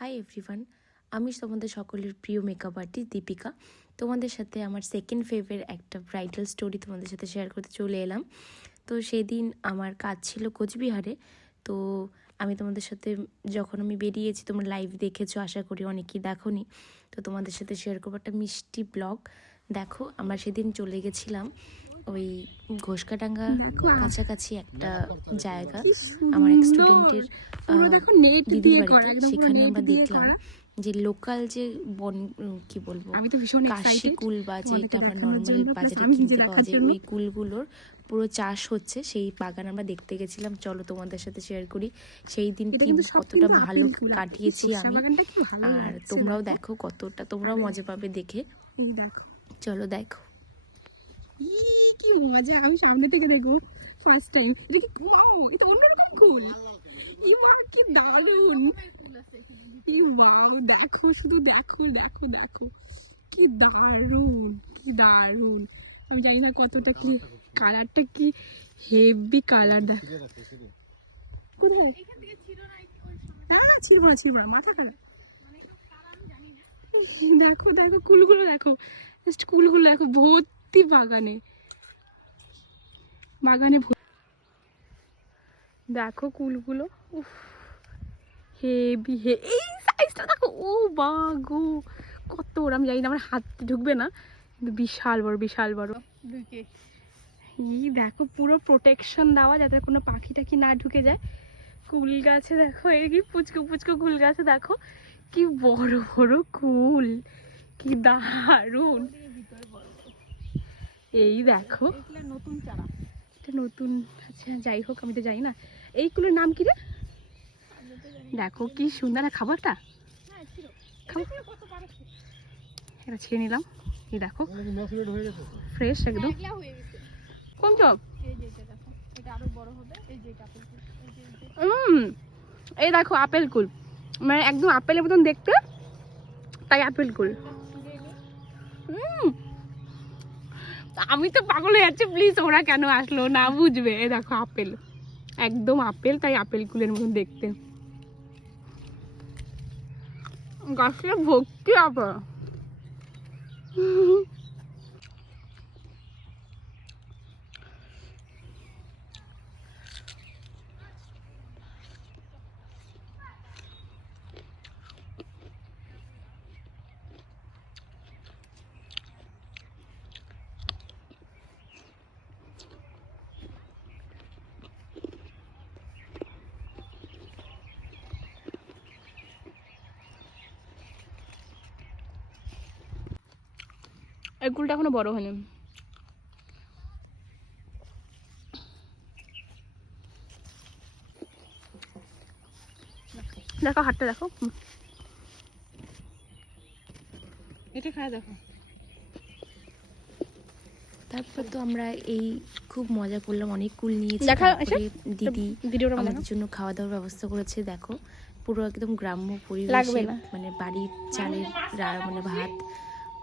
Hi everyone, আমি তোমাদের সকলের প্রিয় মেকআপ আর্টিস্ট দীপিকা। তোমাদের সাথে আমার সেকেন্ড ফেভের একটা ব্রাইডাল স্টোরি তোমাদের সাথে শেয়ার করতে চলে এলাম। তো সেদিন আমার কাজ ছিল কোচবিহারে। তো আমি তোমাদের সাথে যখন আমি বেরিয়েছি, তোমরা লাইভ দেখেছো, আশা করি অনেকেই দেখোনি। তো তোমাদের সাথে শেয়ার করবো একটা মিষ্টি ব্লগ। দেখো, আমরা সেদিন চলে গেছিলাম ওই ঘোষকাডাঙ্গা কাছাকাছি একটা জায়গা, আমার এক স্টুডেন্টের দিদির বাড়িতে। সেখানে আমরা দেখলাম যে লোকাল যে কি বলবো কাশি কুল বা যেটা আমরা নর্মাল বাজারে কিনতে পাওয়া যায়, ওই কুলগুলোর পুরো চাষ হচ্ছে, সেই বাগান আমরা দেখতে গেছিলাম। চলো তোমাদের সাথে শেয়ার করি সেই দিন কি কতটা ভালো কাটিয়েছি আমি, আর তোমরাও দেখো কতটা তোমরাও মজা পাবে দেখে। চলো দেখো কি মজা। আমি সামনে থেকে দেখো ফার্স্ট টাইম। এটা কি ওয়াও, এটা অন্যরকম কুল। এই বাবা কি দারুণ। এই ওয়াও, দেখো শুধু দেখো দেখো দেখো কি দারুণ, কি দারুণ। আমি জানি না কতটা কি কালারটা, কি হেভি কালার। দেখ কোথায় না ছিড়বো না ছিড়বো না, মাথা খারাপ। দেখো দেখো কুলগুলো দেখো, জাস্ট কুলগুলো দেখো ভর্তি বাগানে বাগানে দেখো কুলগুলো। উফ হেভি এই সাইজটা দেখো। ও বাগো কত বড়, আমি জানি না আমার হাতে ঢুকবে না, কিন্তু বিশাল বড় বিশাল বড়। এই দেখো পুরো প্রোটেকশন দেওয়া যাতে কোনো পাখি টাখি না ঢুকে যায়। কুল গাছে দেখো, এই কি পুচকো পুচকো কুল গাছে দেখো কি বড় বড় কুল, কি দারুণ। এই দেখো নতুন চারা, এটা নতুন। আচ্ছা যাই হোক, আমি তো জানি না এই কুলের নাম কি রে। দেখো কি সুন্দর খাবারটা, এটা ছেড়ে নিলাম। এই দেখো ফ্রেশ একদম। কোন চপ? এই দেখো আপেল কুল, মানে একদম আপেলের মতন দেখতে, তাই আপেল কুল। আমি তো পাগল হয়ে যাচ্ছি, প্লিজ ওরা কেন আসলো না বুঝবে। এই দেখো আপেল, একদম আপেল, তাই আপেল কুলের মতন দেখতে। গাছটা ভর্তি আপেল। এই কুলটা এখনো বড় হয়নি। দেখো হাতটা দেখো, এটা খায় দেখো। তারপর তো আমরা এই খুব মজা করলাম, অনেক কুল নিয়েছি। দিদি আমাদের জন্য খাওয়া দাওয়ার ব্যবস্থা করেছে। দেখো পুরো একদম গ্রাম্য পরিবেশে, মানে বাড়ির চালের মানে ভাত।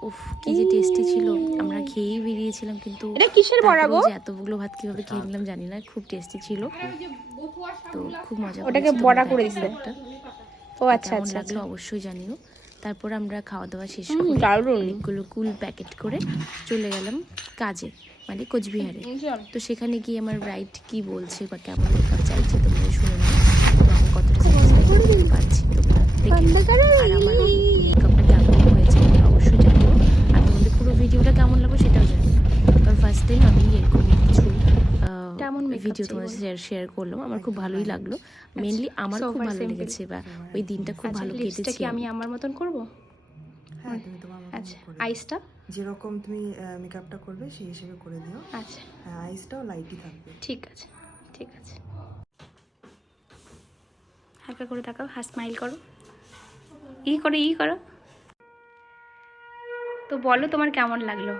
উফ কি যে টেস্টি ছিল, আমরা খেয়েই বেরিয়েছিলাম, কিন্তু এতগুলো ভাত কিভাবে খেয়ে নিলাম জানি না, খুব টেস্টি ছিল। তো খুব মজা, ওটাকে বড়া করে দিয়েছে। ও আচ্ছা কেমন লাগলো অবশ্যই জানিও। তারপর আমরা খাওয়া দাওয়া শেষ করে অনেকগুলো কুল প্যাকেট করে চলে গেলাম কাজে, মানে কোচবিহারে। তো সেখানে গিয়ে আমার ব্রাইড কি বলছে বা কেমন মেকআপ চাইছে তোমরা শুনে নাও। তো আমি কতটা স্যাটিসফাইড পাচ্ছি তোমরা দেখে, আর আমার মেকআপটা কেমন হয়েছে অবশ্যই জানিও, আর তোমাদের পুরো ভিডিওটা কেমন লাগবে সেটাও জানিও। কারণ ফার্স্ট টাইম আমি এরকম কিছু ভিডিও তোমাদের শেয়ার করলাম, আমার খুব ভালোই লাগলো। মেনলি আমার খুব ভালো লেগেছে, বা ওই দিনটা খুব ভালো কেটেছে। আমি আমার মতন করবো। হ্যাঁ তুমি তোমার মতো আচ্ছা করে আইসটা যেরকম তুমি মেকআপটা করবে সেই হিসেবে করে দিও। আচ্ছা হ্যাঁ আইসটাও লাইটই থাকবে। ঠিক আছে ঠিক আছে। হালকা করে তাকাও, স্মাইল করো, ই করো। তো বলো তোমার কেমন লাগলো।